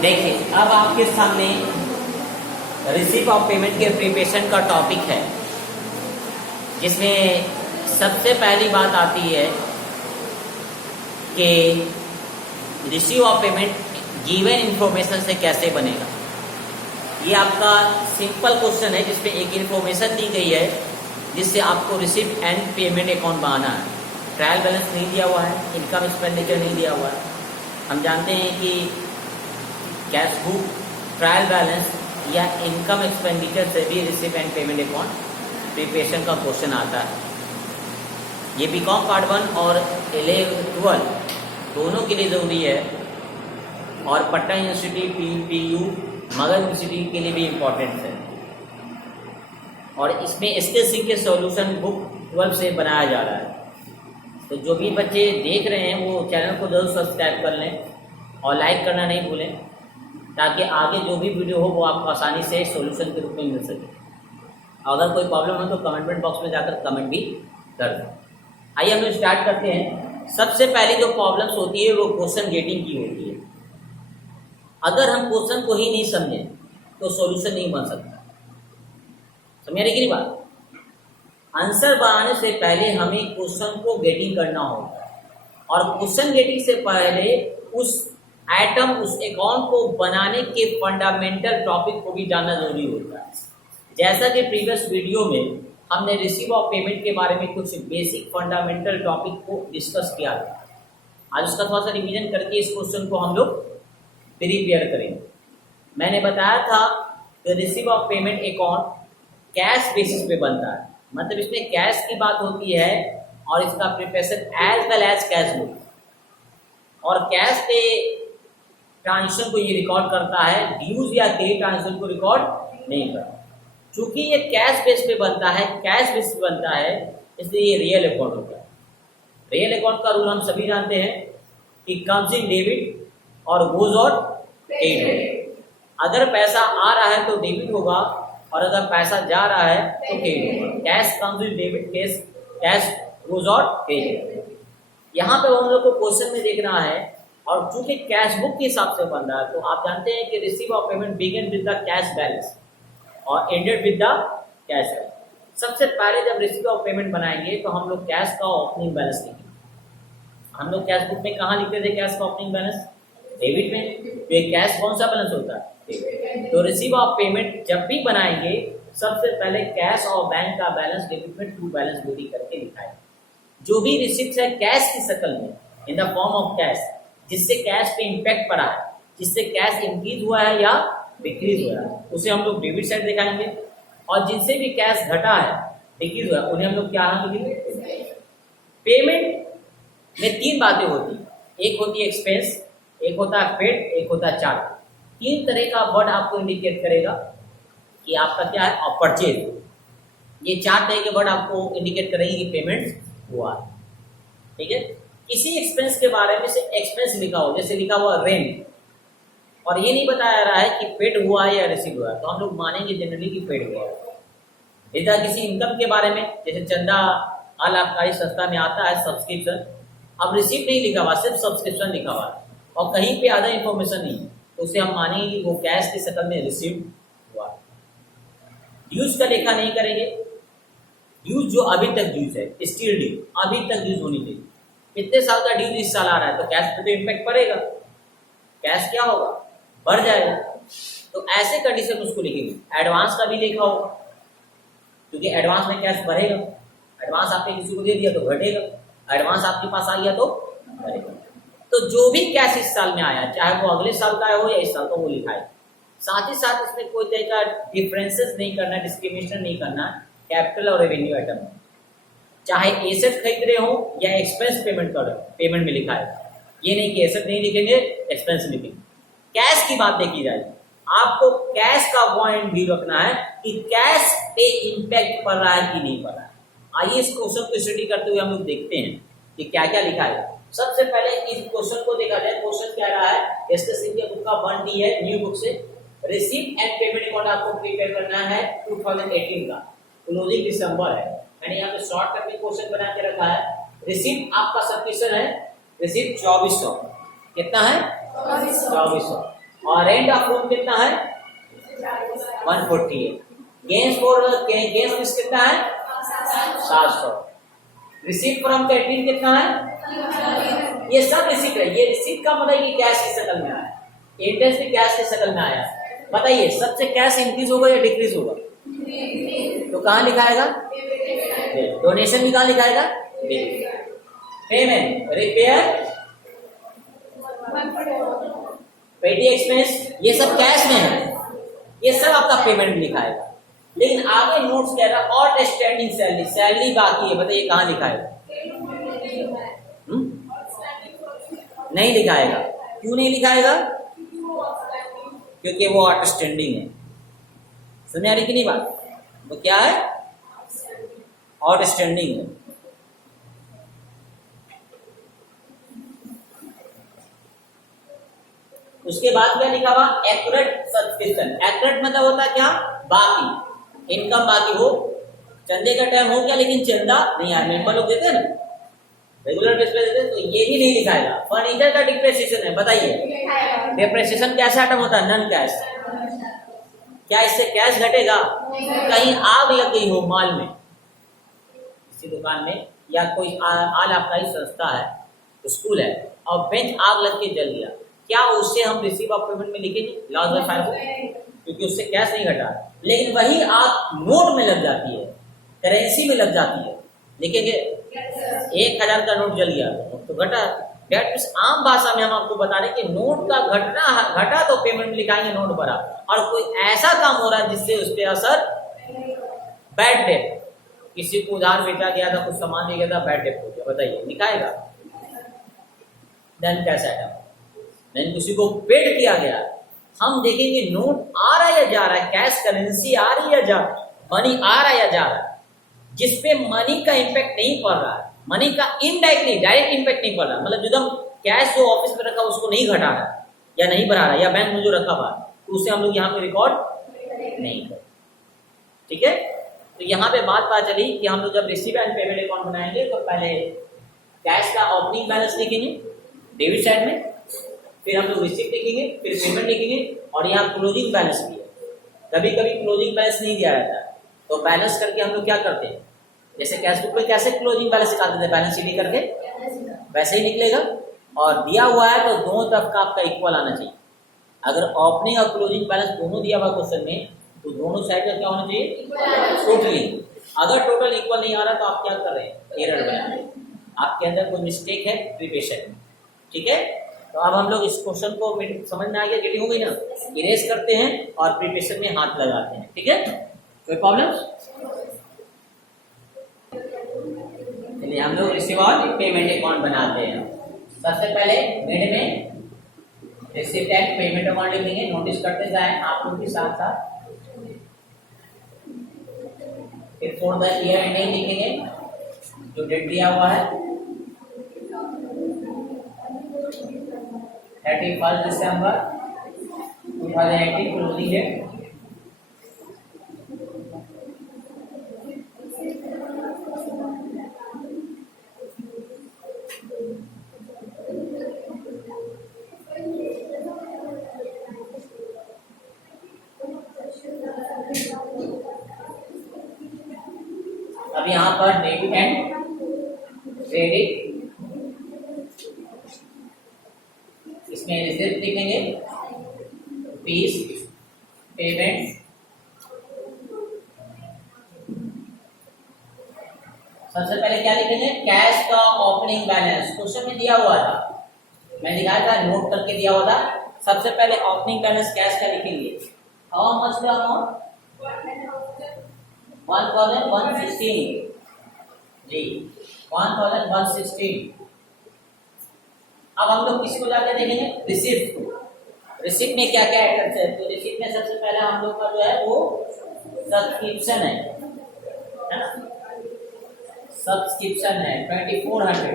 देखिए, अब आपके सामने रिसीप ऑफ पेमेंट के प्रिपरेशन का टॉपिक है, जिसमें सबसे पहली बात आती है कि receive of payment given information से कैसे बनेगा। ये आपका सिंपल क्वेश्चन है, जिसपे एक इंफॉर्मेशन दी गई है जिससे आपको रिसीप्ट एंड पेमेंट अकाउंट बनाना है। ट्रायल बैलेंस नहीं दिया हुआ है, इनकम एक्सपेंडिचर नहीं दिया हुआ है। हम जानते हैं कि कैश बुक, ट्रायल बैलेंस या इनकम एक्सपेंडिचर से भी receipt and payment account preparation का क्वेश्चन आता है। ये बीकॉम पार्ट 1 और 11-12 दोनों के लिए ज़रूरी है, और Patna university PU Magadh university के लिए भी इम्पोर्टेंट है। और इसमें SKC के सॉल्यूशन बुक 12 से बनाया जा रहा है। तो जो भी बच्चे देख रहे हैं वो चैनल को जरूर सब्सक्राइब कर लें और लाइक करना नहीं भूलें, ताकि आगे जो भी वीडियो हो वो आपको आसानी से सॉल्यूशन के रूप में मिल सके। अगर कोई प्रॉब्लम हो तो कमेंट बॉक्स में जाकर कमेंट भी कर दें। आइए हम लोग स्टार्ट करते हैं। सबसे पहले जो प्रॉब्लम्स होती है वो क्वेश्चन गेटिंग की होती है। अगर हम क्वेश्चन को ही नहीं समझें तो सॉल्यूशन नहीं बन सकता। समझ रही कि बात? आंसर बनाने से पहले हमें क्वेश्चन को गेटिंग करना होगा, और क्वेश्चन गेटिंग से पहले उस आइटम, उस अकाउंट को बनाने के फंडामेंटल टॉपिक को भी जानना जरूरी होता है। जैसा कि प्रीवियस वीडियो में हमने रिसीव ऑफ पेमेंट के बारे में कुछ बेसिक फंडामेंटल टॉपिक को डिस्कस किया था। आज उसका थोड़ा सा रिवीजन करके इस क्वेश्चन को हम लोग प्रिपेयर करेंगे। मैंने बताया था कि receive of payment account cash basis पे बनता है, मतलब इसमें कैश की बात होती है और इसका preparation as well as cash book, और कैश पे ट्रांजेक्शन को ये रिकॉर्ड करता है, ड्यूज या क्रेडिट ट्रांजेक्शन को रिकॉर्ड नहीं करता। चूंकि ये कैश बेस पे बनता है, कैश बेस पे बनता है, इसलिए ये रियल अकाउंट होता है। रियल अकाउंट का रूल हम सभी जानते हैं कि कम्स इन डेबिट और गोज ऑन क्रेडिट। अगर पैसा आ रहा है तो डेबिट होगा, और अगर पैसा जा रहा है तो क्रेडिट होगा। Cash comes in debit, cash goes on credit. यहाँ पे हम लोग को क्वेश्चन में देखना है, और चूंकि कैश बुक के हिसाब से बन रहा है तो आप जानते हैं कि receive of payment begin with the cash balance और ended with the cash balance. सबसे पहले जब रिसीव ऑफ पेमेंट बनाएंगे तो हम लोग कैश का ओपनिंग बैलेंस लिखेंगे। हम लोग कैश बुक में कहाँ लिखते थे कैश का ओपनिंग बैलेंस? डेबिट में। तो ये कैश कौन सा बैलेंस होता है? डेबिट। तो रिसीव ऑफ पेमेंट जब भी बनाएंगे सबसे पहले कैश और बैंक का बैलेंस डेबिट में ट्रू बैलेंस वेरी करके दिखाएंगे। जो भी रिसिप्ट है कैश की शक्ल में, in the form of cash, जिससे कैश पे इम्पैक्ट पड़ा है, जिससे कैश इंक्रीज हुआ है या डिक्रीज हुआ है, उसे हम लोग डेबिट साइड दिखाएंगे। और जिनसे भी कैश घटा है, डिक्रीज हुआ है, उन्हें हम लोग क्या लिखेंगे? पेमेंट में 3 बातें होती हैं। एक होती है एक्सपेंस, एक होता है पेड, एक होता है चार्ज। 3 तरह का वर्ड आपको इंडिकेट करेगा कि आपका क्या है, और परचेज। ये 4 तरह के वर्ड आपको इंडिकेट करेंगे कि पेमेंट हुआ। ठीक है। किसी एक्सपेंस के बारे में से एक्सपेंस लिखा हो, जैसे लिखा हुआ रेंट, और ये नहीं बताया रहा है कि पेड हुआ है या रिसीव हुआ है, तो हम लोग मानेंगे जनरली कि पेड हुआ है। इधर किसी इनकम के बारे में, जैसे चंदा अलाभकारी संस्था में आता है सब्सक्रिप्शन, अब रिसीव नहीं लिखा हुआ, सिर्फ सब्सक्रिप्शन लिखा हुआ है और कहीं पे अदर इन्फॉर्मेशन नहीं, तो उसे हम मानेंगे कि वो कैश की शक्ल में रिसीव हुआ। ड्यूज का लेखा नहीं करेंगे। ड्यूज जो अभी तक ड्यूज है, स्टिल ड्यू, अभी तक ड्यूज होनी चाहिए। कितने साल का ड्यूज इस साल आ रहा है तो कैश पे तो इम्पैक्ट पड़ेगा, कैश क्या होगा, बढ़ जाएगा। तो ऐसे कंडीशन उसको लिखेंगे। एडवांस का भी लिखा होगा, क्योंकि एडवांस में कैश बढ़ेगा। एडवांस आपने किसी को दे दिया तो घटेगा, एडवांस आपके पास आ गया तो बढ़ेगा। तो जो भी कैश इस साल में आया, चाहे वो अगले साल का हो या इस साल का, वो लिखा है। साथ ही साथ इसमें कोई तरह का डिफरेंसेस नहीं करना, डिस्क्रिमिनेशन नहीं करना कैपिटल और रेवेन्यू आइटम। चाहे एसेट खरीद रहे हो या एक्सपेंस पेमेंट कर रहे हो, पेमेंट में लिखा है। ये नहीं कि एसेट नहीं लिखेंगे, एक्सपेंस लिखेंगे। कैश की बात देखी जाए, आपको कैश का पॉइंट भी रखना है कि कैश पे इम्पैक्ट पड़ रहा है कि नहीं पड़ रहा है। आइए इस क्वेश्चन को स्टडी करते हुए हम लोग देखते हैं कि क्या क्या लिखा है। सबसे पहले इस क्वेश्चन को देखा जाए। क्वेश्चन क्या रहा है? SKC के बुक का 1D है, न्यू बुक से। रिसीप्ट एंड पेमेंट अकाउंट आपको प्रिपेयर करना है 2018 का, क्लोजिंग दिसंबर है। मैंने यहाँ पे शॉर्ट करके क्वेश्चन बना के रखा है। रिसीप्ट आपका सब्सक्रिप्शन है, रिसीप्ट 2400। कितना है? 2400। और रेंट ऑफ रूम कितना है 140 है। गेंस फीस कितना है 700। रिसीट फ्रॉम कैटरिंग कितना है, ये सब रिसीट है। ये रिसीट का मतलब कि कैश की शक्ल में आया, इंटरेस्ट भी कैश की शक्ल में आया। बताइए सबसे कैश इंक्रीज होगा या डिक्रीज होगा, तो कहाँ लिखाएगा, डोनेशन भी कहाँ लिखाएगा, पेमेंट, रिपेयर, पेटी एक्सपेंस, ये सब कैश में है, ये सब आपका पेमेंट लिखाएगा। लेकिन आगे नोट्स कह रहा है और स्टैंडिंग सैलरी, सैलरी बाकी है, बताइए कहाँ लिखाएगा, नहीं लिखाएगा। क्यों नहीं लिखाएगा, क्योंकि वो आउटस्टैंडिंग है। सुनिए आ रही कि नहीं बात, वो क्या है, आउटस्टैंडिंग है। उसके बाद क्या लिखा हुआ, एक्यूरेट सब्सक्रिप्शन। एक्यूरेट मतलब होता है क्या, बाकी इनकम बाकी हो, चंदे का टाइम हो गया लेकिन चंदा नहीं आया, मेंबर लोग देते हैं ना रेगुलर बेस पे देते हैं, तो ये भी नहीं लिखाएगा। फर्नीचर का डिप्रेसिएशन है, बताइए डिप्रेसिएशन कैसे आइटम होता है, नन कैश। क्या इससे कैश घटेगा, कहीं आग लग गई हो माल में, किसी दुकान में, या कोई आल आपका संस्था है, स्कूल है, और बेंच आग लग के जल गया, क्या उससे हम रिसीव ऑफ पेमेंट में लिखेंगे लॉस बाय फायर, क्योंकि उससे कैश नहीं घटा। लेकिन वही आग नोट में लग जाती है, करेंसी में लग जाती है, लिखेंगे 1000 का नोट जल गया तो घटा। डेट मीन्स आम भाषा में हम आपको बता रहे कि नोट का घटा तो पेमेंट लिखाएंगे नोट भरा, और कोई ऐसा काम हो रहा है जिससे उस पर असर, बैड डेट, किसी को उधार बेचा गया था, कुछ सामान दिया गया था, बैड डेट हो गया, बताइए लिखाएगा, देन कैश आइटम। नहीं किसी को पेड किया गया, हम देखेंगे नोट आ रहा है या जा रहा है, कैश करेंसी आ रही है, जा मनी आ रहा है या जा रहा है, जिसपे मनी का इम्पैक्ट नहीं पड़ रहा है, मनी का इनडायरेक्टली डायरेक्ट इम्पैक्ट नहीं पड़ रहा, मतलब एकदम कैश जो ऑफिस में रखा उसको नहीं घटा रहा है या नहीं बढ़ा रहा है, या बैंक में जो रखा हुआ तो उसे हम लोग यहाँ पे रिकॉर्ड नहीं कर, ठीक है। तो यहाँ पे बात पता चली कि हम लोग जब रिसीव एंड पेमेंट अकाउंट बनाएंगे तो पहले कैश का ओपनिंग बैलेंस लिखेंगे डेबिट साइड में, फिर हम लोग रिसीप्ट लिखेंगे, फिर पेमेंट लिखेंगे, और यहाँ क्लोजिंग बैलेंस भी है। कभी कभी क्लोजिंग बैलेंस नहीं दिया रहता है, तो बैलेंस करके हम लोग क्या करते हैं, जैसे कैश बुक पे कैसे क्लोजिंग बैलेंस निकालते थे, बैलेंस शीट करके वैसे ही निकलेगा, और दिया हुआ है तो दोनों तरफ का आपका इक्वल आना चाहिए। अगर ओपनिंग और क्लोजिंग बैलेंस दोनों दिया हुआ क्वेश्चन में, तो दोनों साइड का क्या होना चाहिए, टोटली। अगर टोटल इक्वल नहीं आ रहा तो आप क्या कर रहे हैं, एरर बना रहे हैं, आपके अंदर कोई मिस्टेक है प्रिपरेशन में, ठीक है। तो अब हम लोग इस क्वेश्चन को समझ में आ गया, गेटिंग हो गई ना, इरेज करते हैं और प्रिपरेशन में हाथ लगाते हैं, ठीक है, कोई प्रॉब्लम। चलिए हम लोग रिसीव और पेमेंट अकाउंट बनाते हैं। सबसे पहले मिड में रिसीव एंड पेमेंट अकाउंट लिखेंगे, नोटिस करते जाए आप लोग के साथ साथ। फिर फॉर द ईयर एंडिंग लिखेंगे, जो डेट दिया हुआ है 31 दिसंबर 2018 क्लोजिंग डेट। अब यहाँ पर डेबिट एंड क्रेडिट, इसमें रिसिप्ट लिखेंगे, फीस, पेमेंट, सबसे पहले क्या लिखेंगे, कैश का ओपनिंग बैलेंस, क्वेश्चन में दिया हुआ था, मैं दिखाया था, नोट करके दिया हुआ था। सबसे पहले ओपनिंग बैलेंस कैश का लिखेंगे, हाउ मच द अमाउंट 1116 जी 1116। अब हम लोग किसी को जाकर देखेंगे, रिसिप्ट। रिसिप्ट में क्या क्या आइटम्स है, तो रिसिप्ट में सबसे पहले हम लोग का जो है वो सब्सक्रिप्शन है ना, सब्सक्रिप्शन है 2400।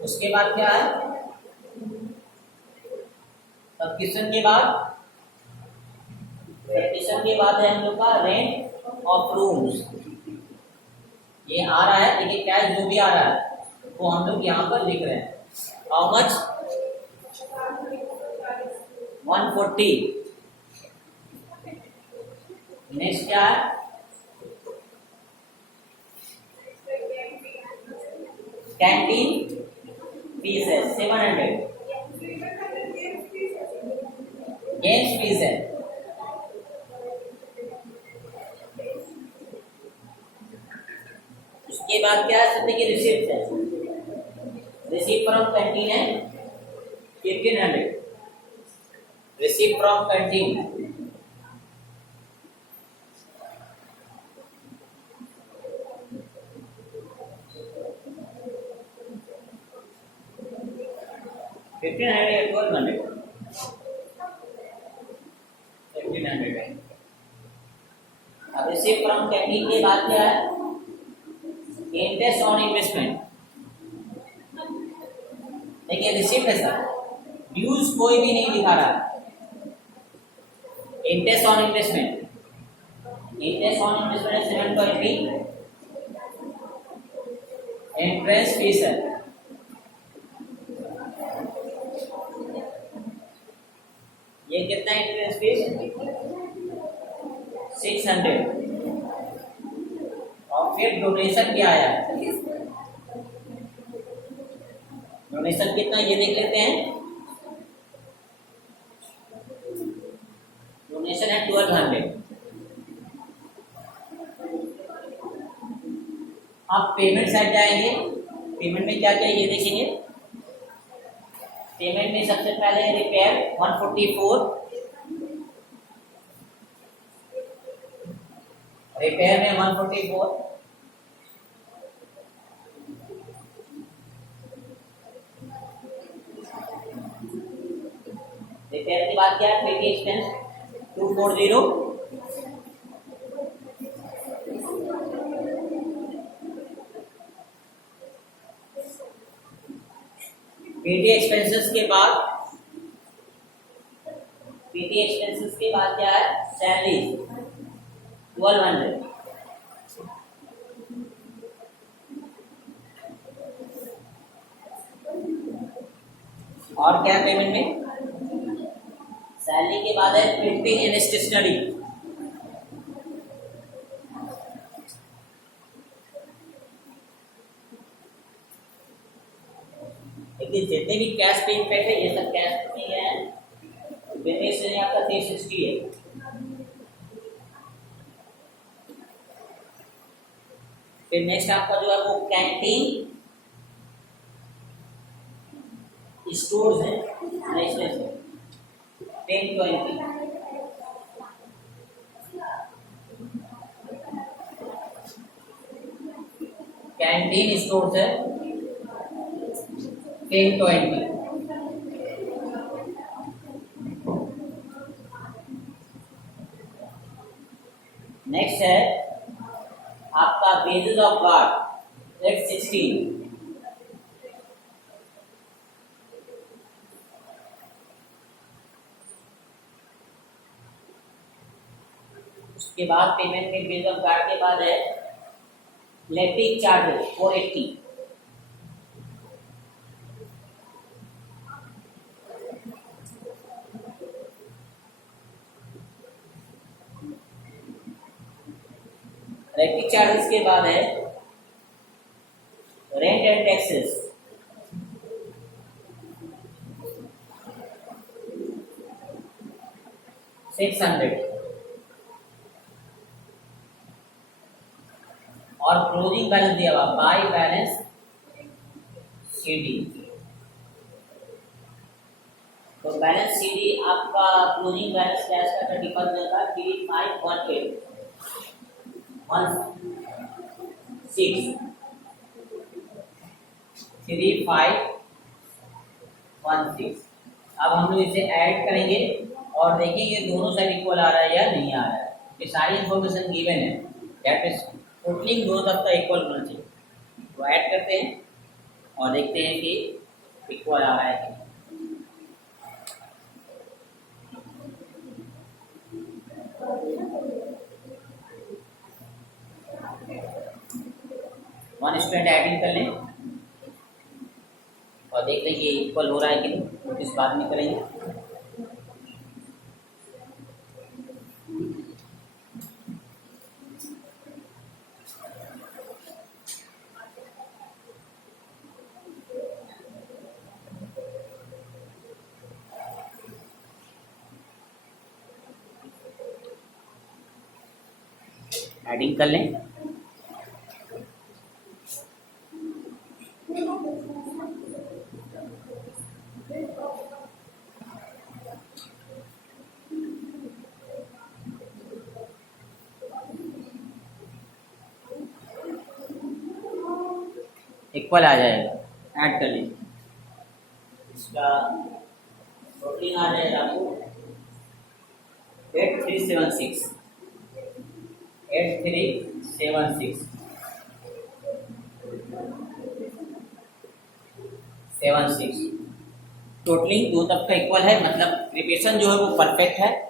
उसके बाद क्या है, सब्सक्रिप्शन के बाद है हम लोग का रेंट ऑफ रूम्स, ये आ रहा है, देखिए कैश जो भी आ रहा है वो हम लोग यहाँ पर लिख रहे हैं हाउ मच 140। नेक्स्ट क्या है कैंटीन फीस है 700। गेम्स फीस है उसके बाद क्या है सबसे की रिसिप्ट है रिसिप्ट फ्रॉम कैंटीन है 1500 receipt from canteen. Fifteen hundred 1500 है। अब रिसिप्ट फ्रॉम कैंटीन के बाद क्या है इंटरेस्ट ऑन इन्वेस्टमेंट। देखिए रिसिप्ट है सर ड्यूज कोई भी नहीं दिखा रहा। Interest on investment interest on investment है 7.3 इंटरेस्ट फीस है ये कितना इंटरेस्ट फीस 600। और फिर डोनेशन क्या आया डोनेशन कितना ये देख लेते हैं डोनेशन है 1200। आप पेमेंट साइड जाएंगे पेमेंट में क्या क्या ये देखेंगे पेमेंट में सबसे पहले रिपेयर 144 रिपेयर में 144 रिपेयर के बाद क्या है पेटी एक्सपेंस 240 पेटी एक्सपेंसेस के बाद क्या है सैलरी 1200। और क्या पेमेंट में सैलरी के बाद है प्रिंटिंग एंड स्टेशनरी देखिए जितने भी कैश पे इम्पैक्ट है ये सब कैश पे है बिजनेस में आपका 360 है। फिर नेक्स्ट आपका जो है वो कैंटीन स्टोर्स है नेक्स्ट 1020 कैंटीन स्टोर्स है 1020। नेक्स्ट है आपका बेसिस ऑफ गार्ड 816। उसके बाद पेमेंट में बेसिस ऑफ गार्ड के बाद है इलेक्ट्रिक चार्जेस 480। इलेक्ट्रिक चार्जेस के बाद है रेंट एंड टैक्सेस 600। और क्लोजिंग बैलेंस दिया हुआ बाय बैलेंस सीडी। तो बैलेंस सीडी आपका क्लोजिंग बैलेंस कैश का 31 दिन का 3518 3516। अब हम लोग इसे ऐड करेंगे और देखेंगे दोनों साइड इक्वल आ रहा है या नहीं आ रहा है। ये सारी इंफॉर्मेशन गिवन है दैट इज टोटलिंग दोनों तरफ का इक्वल होना चाहिए। तो ऐड करते हैं और देखते हैं कि इक्वल आ रहा है कि 1 स्टूडेंट ऐड इन कर लें और देख लें ये इक्वल हो रहा है कि नहीं, नोटिस बाद में करेंगे। एडिंग कर लें। इक्वल आ जाएगा, ऐड कर लीजिए। इसका टोटलिंग आ जाएगा आपको 8376 76 टोटलिंग दो तक का इक्वल है, मतलब प्रिपरेशन जो है वो परफेक्ट है।